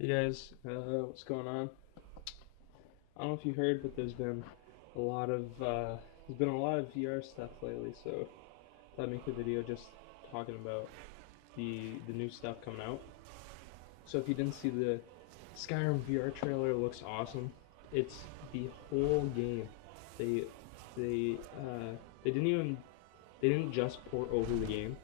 Hey guys, what's going on? I don't know if you heard, but a lot of there's been a lot of VR stuff lately. So I thought I'd make a video just talking about the new stuff coming out. So if you didn't see the Skyrim VR trailer, it looks awesome. It's the whole game. They they they they didn't just port over the game.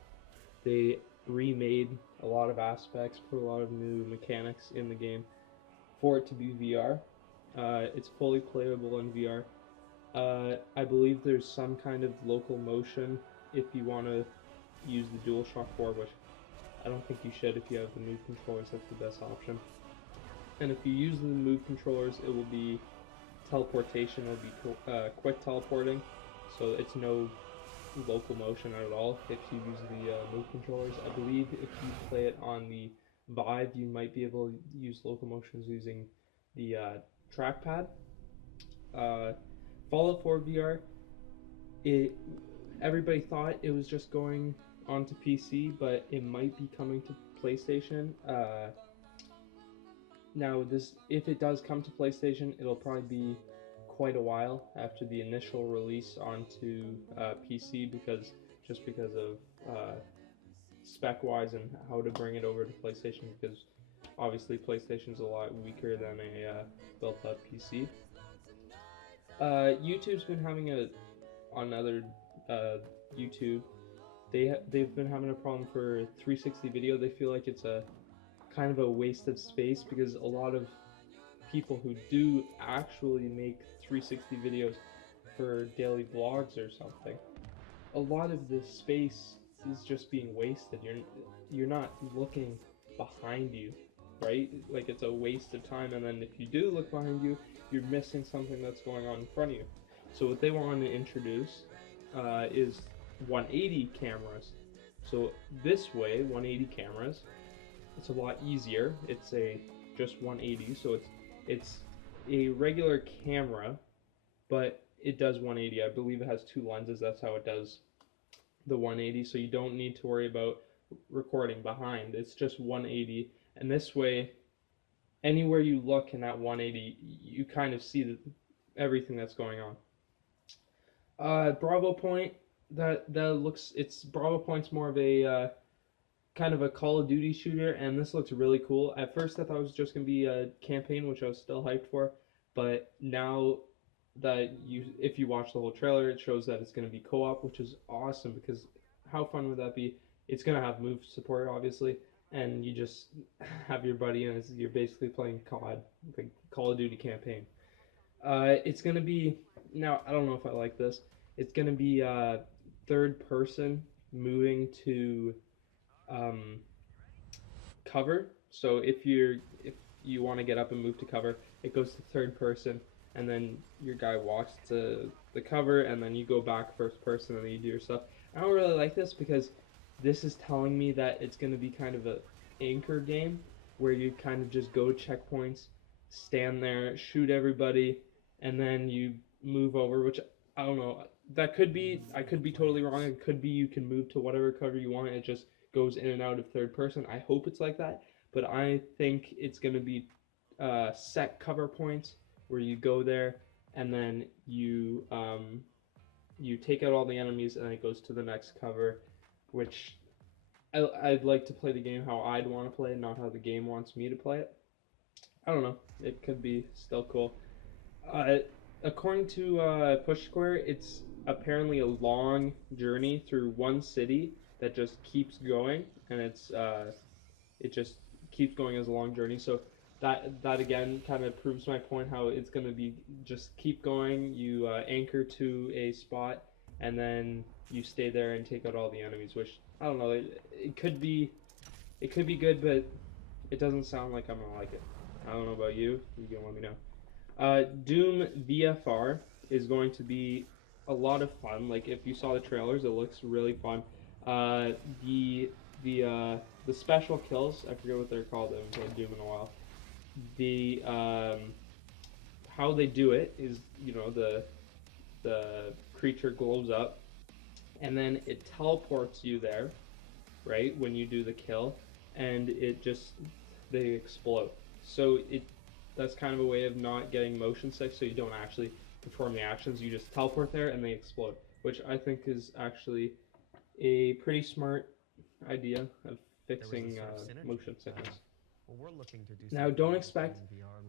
They remade a lot of aspects, put a lot of new mechanics in the game for it to be VR. It's fully playable in VR. I believe there's some kind of local motion if you want to use the DualShock 4, which I don't think you should if you have the Move controllers. That's the best option. And if you use the Move controllers, it will be teleportation. It'll be quick teleporting, so it's no local motion at all if you use the Move controllers. I believe if you play it on the Vive, you might be able to use local motions using the trackpad. Uh, Fallout 4 VR, it everybody thought it was just going onto PC, but it might be coming to PlayStation. Now, this if it does come to PlayStation, it'll probably be quite a while after the initial release onto PC because of spec wise and how to bring it over to PlayStation because obviously PlayStation's a lot weaker than a built up PC. YouTube's been having a on other YouTube. They've been having a problem for 360 video. They feel like it's a kind of a waste of space because a lot of people who do actually make 360 videos for daily vlogs or something, a lot of this space is just being wasted. You're not looking behind you, right? Like it's a waste of time. And then if you do look behind you, you're missing something that's going on in front of you. So what they want to introduce is 180 cameras. So this way, 180 cameras, it's a lot easier. It's a just 180, so it's a regular camera, but it does 180. I believe it has two lenses. That's how it does the 180. So you don't need to worry about recording behind. It's just 180, and this way, anywhere you look in that 180, you kind of see everything that's going on. Bravo Point, that looks it's Bravo Point's more of a kind of a Call of Duty shooter, and this looks really cool. At first, I thought it was just gonna be a campaign, which I was still hyped for, but now that if you watch the whole trailer, it shows that it's gonna be co-op, which is awesome because how fun would that be? It's gonna have move support, obviously, and you just have your buddy, and you're basically playing COD, like Call of Duty campaign. It's gonna be now. I don't know if I like this. It's gonna be third person moving to um, cover. So if you want to get up and move to cover, it goes to third person, and then your guy walks to the cover, and then you go back first person, and then you do your stuff. I don't really like this because this is telling me that it's going to be kind of a anchor game where you kind of just go checkpoints, stand there, shoot everybody, and then you move over. Which I don't know. That could be I could be totally wrong. It could be you can move to whatever cover you want. It just goes in and out of third person. I hope it's like that, but I think it's going to be set cover points where you go there and then you take out all the enemies and then it goes to the next cover, which I'd like to play the game how I'd want to play it, not how the game wants me to play it. I don't know. It could be still cool. Uh, According to Push Square, it's apparently a long journey through one city that just keeps going, and it just keeps going as a long journey. So that again kind of proves my point how it's gonna be just keep going. You anchor to a spot, and then you stay there and take out all the enemies. Which I don't know. It could be good, but it doesn't sound like I'm gonna like it. I don't know about you. You can let me know. Doom VFR is going to be a lot of fun. Like if you saw the trailers, it looks really fun. Uh, the the uh, the special kills, I forget what they're called. I haven't played Doom in a while. The How they do it is, the creature glows up, and then it teleports you there, right when you do the kill, and it just they explode. so that's kind of a way of not getting motion sick, so you don't actually perform the actions. You just teleport there and they explode, which I think is actually a pretty smart idea of fixing motion sickness. Well, we're looking to do Now, don't expect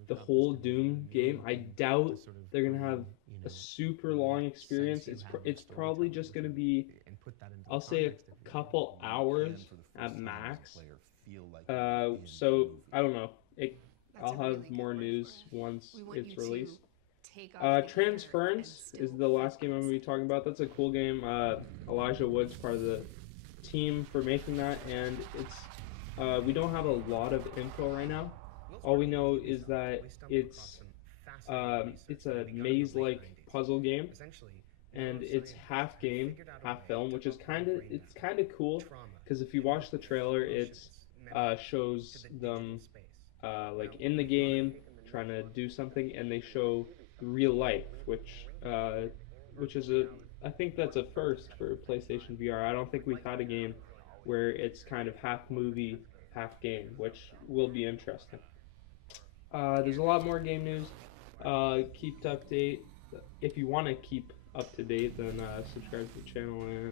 the whole Doom game. I doubt they're gonna have a super long experience. It's probably just gonna be, I'll say, a couple hours at max. So I don't know. I'll have more news once it's released. Transference is the last game I'm gonna be talking about. That's a cool game. Elijah Wood's part of the team for making that, and we don't have a lot of info right now. All we know is that it's a maze-like puzzle game, and it's half game, half film, which is kind of cool because if you watch the trailer, it shows them like in the game trying to do something, and they show real life, which is I think that's a first for PlayStation VR. I don't think we've had a game where it's kind of half movie, half game, which will be interesting. There's a lot more game news. Keep to update. If you want to keep up to date, then subscribe to the channel and